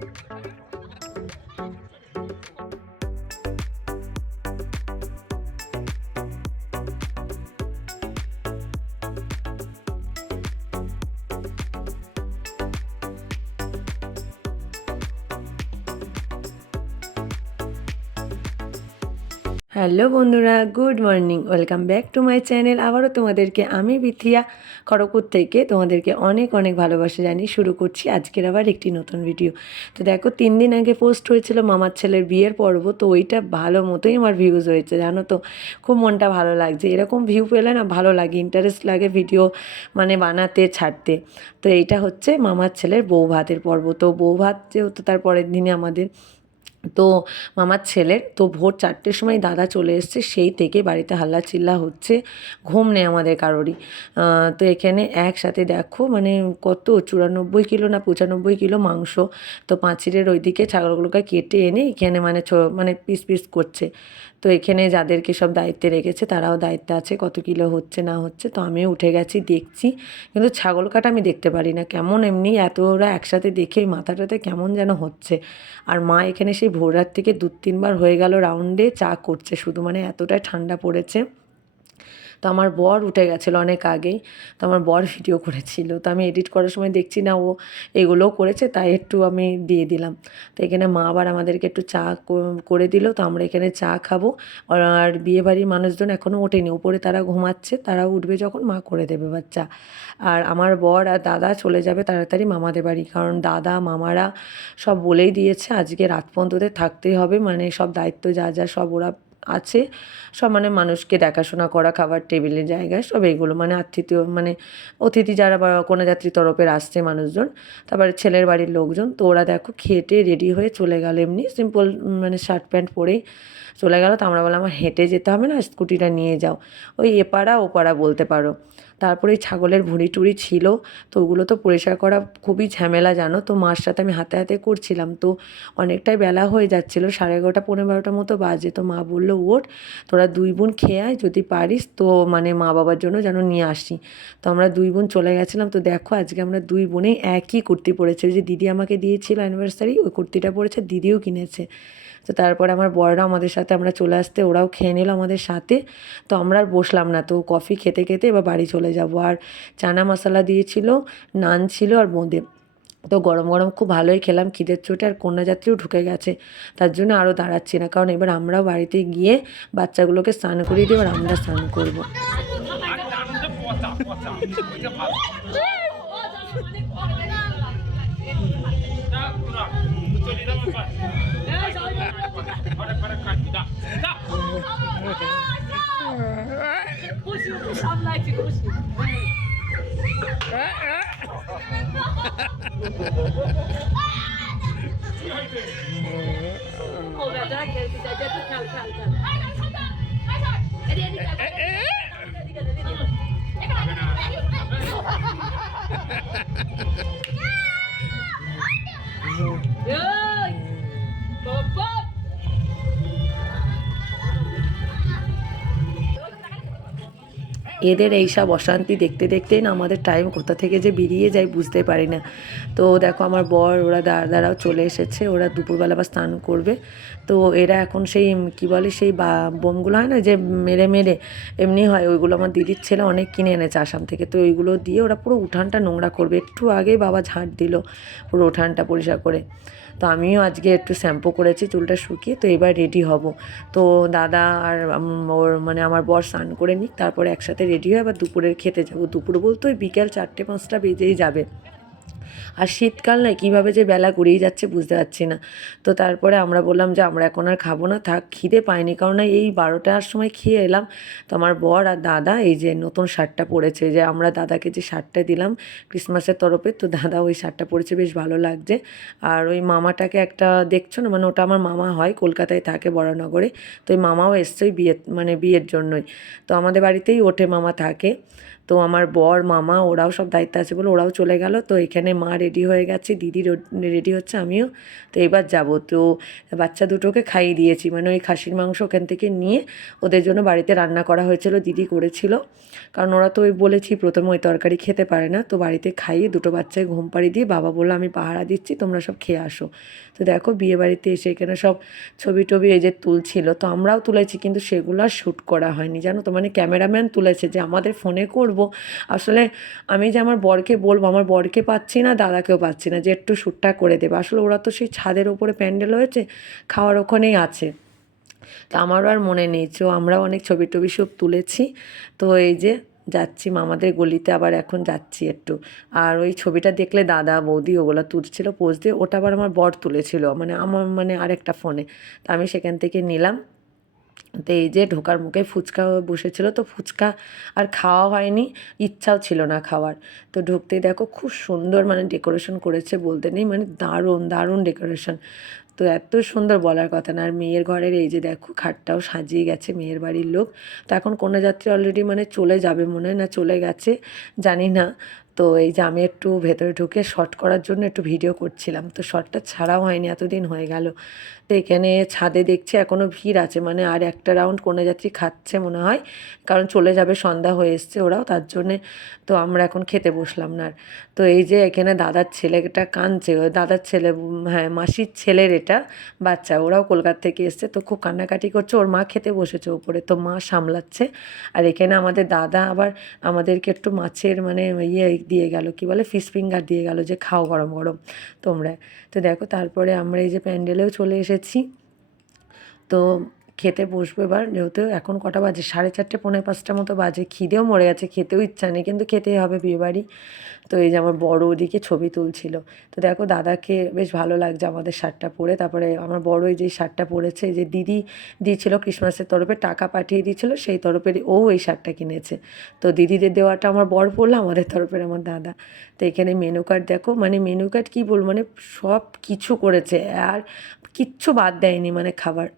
Thank you. Hello বন্ধুরা, good morning. Welcome back to my channel. আবারও তোমাদেরকে আমি বিথিয়া খড়গপুর থেকে তোমাদেরকে অনেক অনেক ভালোবাসা জানি শুরু করছি আজকের আবার একটি নতুন ভিডিও তো দেখো, তিন দিন আগে পোস্ট হয়েছিল মামার ছেলের বিয়ের পর্ব, তো ওইটা ভালো মতোই আমার ভিউজ হয়েছে, জানো তো? খুব মনটা ভালো লাগছে। এরকম ভিউ পেলে না ভালো লাগে ইন্টারেস্ট লাগে ভিডিও মানে বানাতে, ছাড়তে। তো এইটা হচ্ছে মামার ছেলের বউ ভাতের পর্ব। তো বউ ভাত যেহেতু তার পরের দিনে আমাদের তো মামার ছেলের, তো ভোর চারটের সময় দাদা চলে এসছে, সেই থেকে বাড়িতে হাল্লা চিল্লা হচ্ছে, ঘুম নেই আমাদের কারোরই। তো এখানে একসাথে দেখো মানে কত, চুরানব্বই কিলো না পঁচানব্বই কিলো মাংস। তো পাঁচিরের ওইদিকে ছাগলগুলোকে কেটে এনে এখানে মানে মানে পিস পিস করছে। তো এখানে যাদেরকে সব দায়িত্বে রেখেছে, তারাও দায়িত্বে আছে, কত কিলো হচ্ছে না হচ্ছে। তো আমিও উঠে গেছি, দেখছি, কিন্তু ছাগল কাটা আমি দেখতে পারি না। কেমন এমনি এত ওরা একসাথে দেখেই মাথাটাতে কেমন যেন হচ্ছে। আর মা এখানে সেই ভোর রাত থেকে দু তিনবার হয়ে গেল রাউন্ডে চা করছে। শুধু মানে এতটাই ঠান্ডা পড়েছে। তো আমার বর উঠে গেছিল অনেক আগেই, তো আমার বর ভিডিও করেছিল। তো আমি এডিট করার সময় দেখছি না ও এগুলোও করেছে, তাই একটু আমি দিয়ে দিলাম। তো এখানে মা আবার আমাদেরকে একটু চা করে দিল, তো আমরা এখানে চা খাব। আর বিয়েবাড়ির মানুষজন এখনও ওঠেনি, উপরে তারা ঘুমাচ্ছে, তারা উঠবে যখন মা করে দেবে বাচ্চা। আর আমার বর আর দাদা চলে যাবে তাড়াতাড়ি মামাদের বাড়ি, কারণ দাদা, মামারা সব বলেই দিয়েছে, আজকে রাত পর্যন্ত ওদের থাকতেই হবে মানে সব দায়িত্ব যা যা সব ওরা আছে। সব মানে মানুষকে দেখাশোনা করা, খাবার টেবিলের জায়গায়, সব এইগুলো। মানে আতিথ্য মানে অতিথি যারা বা কোনো যাত্রী তরফের আসছে মানুষজন, তারপরে ছেলের বাড়ির লোকজন, তো ওরা দেখো খেটে রেডি হয়ে চলে গেল এমনি। সিম্পল মানে শার্ট প্যান্ট পরেই চলে গেল। তো আমরা বললাম, আমার হেঁটে যেতে হবে না, স্কুটিটা নিয়ে যাও। ওই এপাড়া ওপাড়া বলতে পারো। তারপরে ছাগলের ভুঁড়ি টুড়ি ছিল, তো ওগুলো তো পরিষ্কার করা খুবই ঝামেলা, জানো? তো মার সাথে আমি হাতে হাতে করছিলাম, তো অনেকটাই বেলা হয়ে যাচ্ছিল, সাড়ে এগারোটা পনেরো বারোটার মতো বাজে। তো মা বলল, ওঠ, তোরা দুই বোন খেয়ে আয়, যদি পারিস, তো মানে মা বাবার জন্য যেন নিয়ে আসি। তো আমরা দুই বোন চলে গেছিলাম, তো দেখো আজকে আমরা দুই বোনেই একই কুর্তি পরেছে। যে দিদি আমাকে দিয়েছিল অ্যানিভার্সারি ওই কুর্তিটা পরেছে, দিদিও কিনেছে। তো তারপরে আমার বড়রা আমাদের সাথে, আমরা চলে আসতে ওরাও খেয়ে নিল আমাদের সাথে। তো আমরা আর বসলাম না, তো কফি খেতে খেতে এবার বাড়ি চলে যাব। আর চানা মশলা দিয়েছিল, নান ছিল আর বোঁদে তো গরম গরম খুব ভালোই খেলাম, খিদের চোটে আর কন্যাযাত্রীও ঢুকে গেছে। তার জন্য আরও দাঁড়াচ্ছি না, কারণ এবার আমরাও বাড়িতে গিয়ে বাচ্চাগুলোকে স্নান করিয়ে দিয়ে এবার আমরা স্নান করব। Abla çıkmış gibi. O kadar geldi. Dedi kal kal kal. Hadi hadi kal. Hadi hadi kal. এদের এইসব অশান্তি দেখতে দেখতেই না আমাদের টাইম কোথা থেকে যে বেরিয়ে যায় বুঝতে পারি না। তো দেখো আমার বর, ওরা দাদারাও চলে এসেছে, ওরা দুপুরবেলা আবার স্নান করবে। তো এরা এখন সেই, কি বলে, সেই বা বোমগুলো হয় না যে মেরে মেরে, এমনি হয়, ওইগুলো আমার দিদির ছেলে অনেক কিনে এনেছে আসাম থেকে। তো ওইগুলো দিয়ে ওরা পুরো উঠানটা নোংরা করবে। একটু আগেই বাবা ঝাঁট দিল পুরো উঠানটা পরিষ্কার করে। তো আমিও আজকে একটু শ্যাম্পু করেছি, চুলটা শুকিয়ে তো এবার রেডি হব। তো দাদা আর ওর মানে আমার বর স্নান করে নিক, তারপরে একসাথে রেডি হয়ে আবার দুপুরের খেতে যাব। দুপুর বলতে ওই বিকেল চারটে পাঁচটা বেজেই যাবে। আর শীতকাল নয় কীভাবে যে বেলা গড়িয়ে যাচ্ছে বুঝতে পারছি না। তো তারপরে আমরা বললাম যে আমরা এখন আর খাব না, থাক, খিদে পাইনি। কারণ এই বারোটার সময় খেয়ে এলাম তো আমার বর আর দাদা এই যে নতুন শার্টটা পরেছে যে আমরা দাদাকে যে শার্টটা দিলাম ক্রিসমাসের তরফে তো দাদা ওই শার্টটা পরেছে, বেশ ভালো লাগছে। আর ওই মামাটাকে একটা দেখছ না? মানে ওটা আমার মামা হয়, কলকাতায় থাকে বড়নগরে তো ওই মামাও এসছে ওই বিয়ে মানে বিয়ের জন্যই। তো আমাদের বাড়িতেই ওঠে মামা থাকে। তো আমার বর, মামা ওরাও সব দায়িত্ব আছে বলে ওরাও চলে গেল। তো এখানে মা রেডি হয়ে গেছে, দিদি রেডি হচ্ছে, আমিও। তো এবার যাব। তো বাচ্চা দুটোকে খাইয়ে দিয়েছি। মানে ওই খাসির মাংস ওখান থেকে নিয়ে ওদের জন্য বাড়িতে রান্না করা হয়েছিল, দিদি করেছিল। কারণ ওরা তো ওই বলেছি, প্রথমে ওই তরকারি খেতে পারে না। তো বাড়িতে খাইয়ে দুটো বাচ্চাকে ঘুম পাড়িয়ে দিয়ে বাবা বলল, আমি পাহারা দিচ্ছি, তোমরা সব খেয়ে আসো। তো দেখো বিয়ে বাড়িতে এসে এখানে সব ছবি টবি এই যে তুলছিল। তো আমরাও তুলেছি, কিন্তু সেগুলো শ্যুট করা হয়নি। জানো তো মানে ক্যামেরাম্যান তুলেছে যে আমাদের ফোনে করব আসলে আমি যে আমার বরকে বলব, আমার বরকে পাচ্ছি না, দাদাকেও পাচ্ছি না, যে একটু শ্যুটটা করে দেবে। আসলে ওরা তো সেই ছাদের ওপরে প্যান্ডেল হয়েছে, খাওয়ার ওখানেই আছে। তো আমারও আর মনে নেই, তো আমরাও অনেক ছবি টবি সব তুলেছি। তো এই যে যাচ্ছি, মামাদের গলিতে আবার এখন যাচ্ছি একটু। আর ওই ছবিটা দেখলে দাদা, বৌদি ওগুলো তুলছিল, পোজ দিয়ে ওটা আবার আমার বর তুলেছিল মানে আমার মানে আরেকটা ফোনে। তো আমি সেখান থেকে নিলাম। তো এই যে ঢোকার মুখে ফুচকা বসেছিল, তো ফুচকা আর খাওয়া হয়নি, ইচ্ছাও ছিল না খাওয়ার। তো ঢুকতে দেখো খুব সুন্দর মানে ডেকোরেশন করেছে বলতে নেই মানে দারুণ দারুণ ডেকোরেশন তো এত সুন্দর বলার কথা না, আর মেয়ের ঘরের এই যে দেখো খাটটাও সাজিয়ে গেছে মেয়ের বাড়ির লোক। তো এখন কন্যাযাত্রী অলরেডি মানে চলে যাবে মনে হয় না, চলে গেছে, জানি না। তো এই যে আমি একটু ভেতরে ঢুকে শর্ট করার জন্য একটু ভিডিও করছিলাম। তো শর্টটা ছাড়াও হয়নি, এতদিন হয়ে গেল। তো এখানে ছাদে দেখছি এখনও ভিড় আছে মানে আর একটা রাউন্ড কোনো যাত্রী খাচ্ছে মনে হয়, কারণ চলে যাবে, সন্ধ্যা হয়ে এসছে ওরাও, তার জন্যে তো আমরা এখন খেতে বসলাম না আর। তো এই যে এখানে দাদার ছেলেটা কাঁদছে দাদার ছেলে হ্যাঁ মাসির ছেলের এটা বাচ্চা, ওরাও কলকাতা থেকে এসছে, তো খুব কান্নাকাটি করছে, ওর মা খেতে বসেছে উপরে, তো মা সামলাচ্ছে। আর এখানে আমাদের দাদা আবার আমাদেরকে একটু মাছের মানে ইয়ে দিয়ে গেল, কি বলে ফিশ ফিঙ্গার দিয়ে গেল যে খাও গরম গরম তোমরা। তো দেখো, তারপরে আমরা এই যে প্যান্ডেলেও চলে এসেছি। তো খেতে বসবো এবার, যেহেতু এখন কটা বাজে, সাড়ে চারটে, পৌনে পাঁচটা মতো বাজে, খিদেও মরে গেছে, খেতেও ইচ্ছা নেই, কিন্তু খেতেই হবে বিয়েবাড়ি। তো এই যে আমার বড় ওদিকে ছবি তুলছিল। তো দেখো দাদাকে বেশ ভালো লাগছে আমাদের শার্টটা পরে, তারপরে আমার বড় এই যে শার্টটা পরেছে যে দিদি দিয়েছিল ক্রিসমাসের তরফে, টাকা পাঠিয়ে দিয়েছিল, সেই তরফের ও এই শার্টটা কিনেছে। তো দিদিদের দেওয়াটা আমার বর পড়ল আমাদের তরফের আমার দাদা। তো এখানে মেনু কার্ড দেখো মানে মেনু কার্ড কী বলব মানে সব কিছু করেছে, আর কিচ্ছু বাদ দেয়নি মানে খাবার।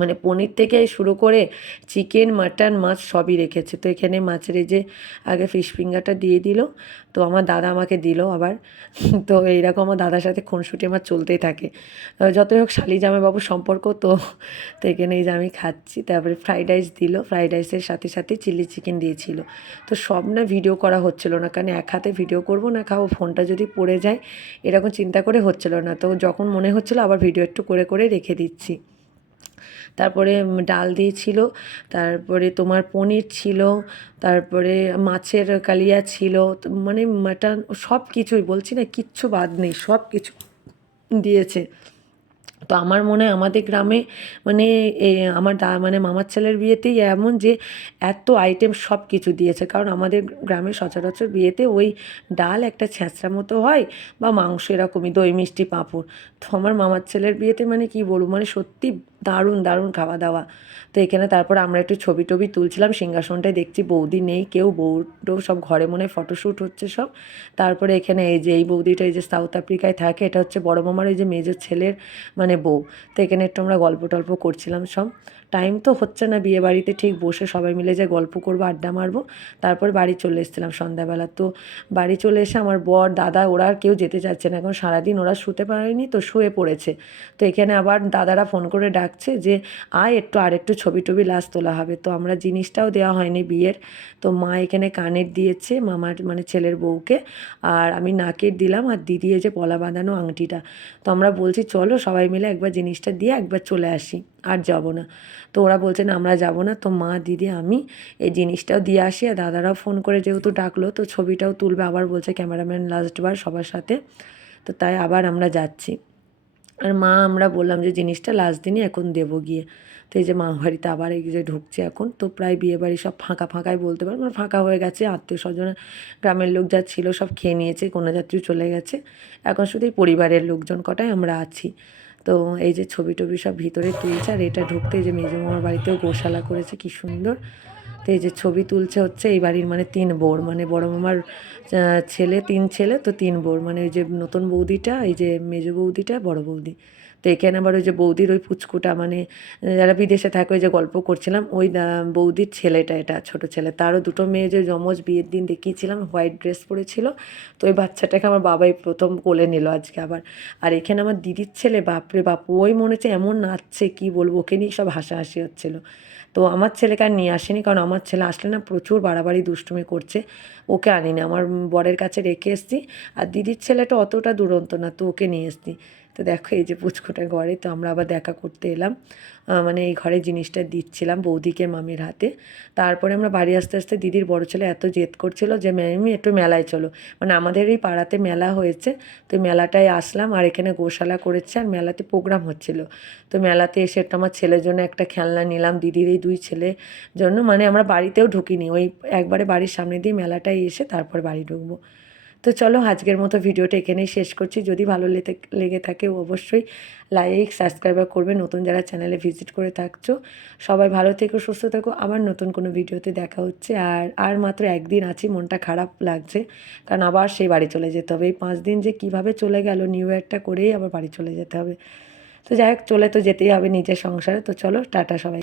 মানে পনির থেকে শুরু করে চিকেন, মাটন, মাছ সবই রেখেছে। তো এখানে মাছের এই যে আগে ফিশ ফিঙ্গারটা দিয়ে দিল, তো আমার দাদা আমাকে দিল আবার। তো এইরকম আমার দাদার সাথে খুনসুটি আমার চলতেই থাকে। যতই হোক শালি জামাইবাবু সম্পর্ক তো তো এখানে এই যে আমি খাচ্ছি। তারপরে ফ্রাইড রাইস দিল ফ্রাইড রাইসের সাথে সাথে চিলি চিকেন দিয়েছিল। তো সব না ভিডিও করা হচ্ছিল না, কারণ এক হাতে ভিডিও করব না খাব ফোনটা যদি পড়ে যায়, এরকম চিন্তা করে হচ্ছিল না। তো যখন মনে হচ্ছিল আবার ভিডিও একটু করে করে রেখে দিচ্ছি। তারপরে ডাল দিয়েছিল, তারপরে তোমার পনির ছিল, তারপরে মাছের কালিয়া ছিল মানে মাটন সব কিছুই বলছি না, কিচ্ছু বাদ নেই, সব কিছু দিয়েছে। তো আমার মনে হয় আমাদের গ্রামে মানে আমার দা মানে মামার ছেলের বিয়েতেই এমন যে এত আইটেম সব কিছু দিয়েছে, কারণ আমাদের গ্রামে সচরাচর বিয়েতে ওই ডাল একটা ছ্যাঁচড়া মতো হয় বা মাংস এরকমই, দই, মিষ্টি, পাঁপড়। তো আমার মামার ছেলের বিয়েতে মানে কি বলব মানে সত্যি দারুণ দারুণ খাওয়া দাওয়া। তো এখানে তারপর আমরা একটু ছবি টবি তুলছিলাম সিংহাসনটায় দেখছি, বৌদি নেই, কেউ বউটো সব ঘরে মনে ফটোশ্যুট হচ্ছে সব। তারপরে এখানে এই যে, এই বৌদিটা এই যে সাউথ আফ্রিকায় থাকে, এটা হচ্ছে বড় মামার এই যে মেজর ছেলের মানে বউ। তো এখানে একটু আমরা গল্প টল্প করছিলাম সব। টাইম তো হচ্ছে না বিয়ে বাড়িতে, ঠিক বসে সবাই মিলে যে গল্প করব, আড্ডা মারবো, তারপর বাড়ি চলে এসেছিলাম সন্ধ্যাবেলা। তো বাড়ি চলে এসে আমার বর, দাদা ওরা আর কেউ যেতে চাচ্ছে না, এখন সারাদিন ওরা শুতে পারেনি তো শুয়ে পড়েছে। তো এখানে আবার দাদারা ফোন করে ডাকছে যে, আয় একটু, আর একটু ছবি টবি লাশ তোলা হবে। তো আমরা জিনিসটাও দেওয়া হয়নি বিয়ের। তো মা এখানে কানের দিয়েছে মামার মানে ছেলের বউকে, আর আমি নাকের দিলাম, আর দিদি যে পলা বাঁধানো আংটিটা। তো আমরা বলছি, চলো সবাই মিলে একবার জিনিসটা দিয়ে একবার চলে আসি, আর যাব না। তো ওরা বলছে, না, আমরা যাব না। তো মা, দিদি, আমি এই জিনিসটাও দিয়ে আসি আর দাদারাও ফোন করে যেহেতু ডাকলো, তো ছবিটাও তুলবে। আবার বলছে ক্যামেরাম্যান লাস্টবার সবার সাথে। তো তাই আবার আমরা যাচ্ছি। আর মা, আমরা বললাম যে, জিনিসটা লাস্ট দিনই এখন দেবো গিয়ে। তো এই যে মা বাড়িতে আবার এই যে ঢুকছে এখন। তো প্রায় বিয়ে বাড়ি সব ফাঁকা ফাঁকাই বলতে পারো মানে ফাঁকা হয়ে গেছে। আত্মীয় স্বজন, গ্রামের লোক যা ছিল সব খেয়ে নিয়েছে, কোনো যাত্রী চলে গেছে। এখন শুধু এই পরিবারের লোকজন কটাই আমরা আছি। তো এই যে ছবি টবি সব ভিতরে তুলছে আর এটা ঢুকতে যে মেজো মামার বাড়িতেও গোশালা করেছে, কি সুন্দর। তো এই যে ছবি তুলছে হচ্ছে এই বাড়ির মানে তিন বোর মানে বড় মামার ছেলে, তিন ছেলে, তো তিন বোর। মানে ওই যে নতুন বৌদিটা, এই যে মেজ বৌদিটা, বড় বৌদি। তো এখানে আবার ওই যে বৌদির ওই পুচকুটা মানে যারা বিদেশে থাকে, ওই যে গল্প করছিলাম, ওই বৌদির ছেলেটা এটা, ছোট ছেলে। তারও দুটো মেয়ে যে যমজ বিয়ের দিন দেখিয়েছিলাম, হোয়াইট ড্রেস পরেছিল। তো ওই বাচ্চাটাকে আমার বাবাই প্রথম কোলে নিল আজকে আবার। আর এখানে আমার দিদির ছেলে, বাপরে বাপ, ওই মনে হচ্ছে এমন নাচছে, কি বলব, ওকে নিয়ে সব হাসাহাসি হচ্ছিল। তো আমার ছেলেকে আর নিয়ে আসেনি, কারণ আমার ছেলে আসলে না প্রচুর বাড়াবাড়ি, দুষ্টুমি করছে। ওকে আনিনি, আমার বরের কাছে রেখে এসছি। আর দিদির ছেলেটা অতটা দুরন্ত না, তো ওকে নিয়ে এসেছি। তো দেখো এই যে পুচকুটা ঘরে, তো আমরা আবার দেখা করতে এলাম। মানে এই ঘরে জিনিসটা দিচ্ছিলাম বৌদিকে মামির হাতে। তারপরে আমরা বাড়ি আসতে আসতে দিদির বড় ছেলে এত জেদ করছিল যে ম্যামি একটু মেলায় চলো। মানে আমাদের এই পাড়াতে মেলা হয়েছে, তো মেলাটায় আসলাম আর এখানে গোশালা করেছে আর মেলাতে প্রোগ্রাম হচ্ছিল। তো মেলাতে এসে একটা আমার ছেলের জন্য একটা খেলনা নিলাম, দিদির এই দুই ছেলে জন্য। মানে আমরা বাড়িতেও ঢুকিনি, ওই একবারে বাড়ির সামনে দিয়ে মেলাটায় এসে তারপর বাড়ি ঢুকবো। তো চলো আজকের মতো ভিডিওটা এখানেই শেষ করছি। যদি ভালো লেগে থাকে অবশ্যই লাইক সাবস্ক্রাইবার করবে। নতুন যারা চ্যানেলে ভিজিট করে থাকছো, সবাই ভালো থেকো, সুস্থ থেকো। আবার নতুন কোনো ভিডিওতে দেখা হচ্ছে। আর আর মাত্র একদিন আছি, মনটা খারাপ লাগছে। কারণ আবার সেই বাড়ি চলে যেতে হবে। এই পাঁচ দিন যে কীভাবে চলে গেল নিউ ইয়ারটা করেই আবার বাড়ি চলে যেতে হবে। তো যাই হোক, চলে তো যেতেই হবে নিজের সংসারে। তো চলো, টাটা সবাই।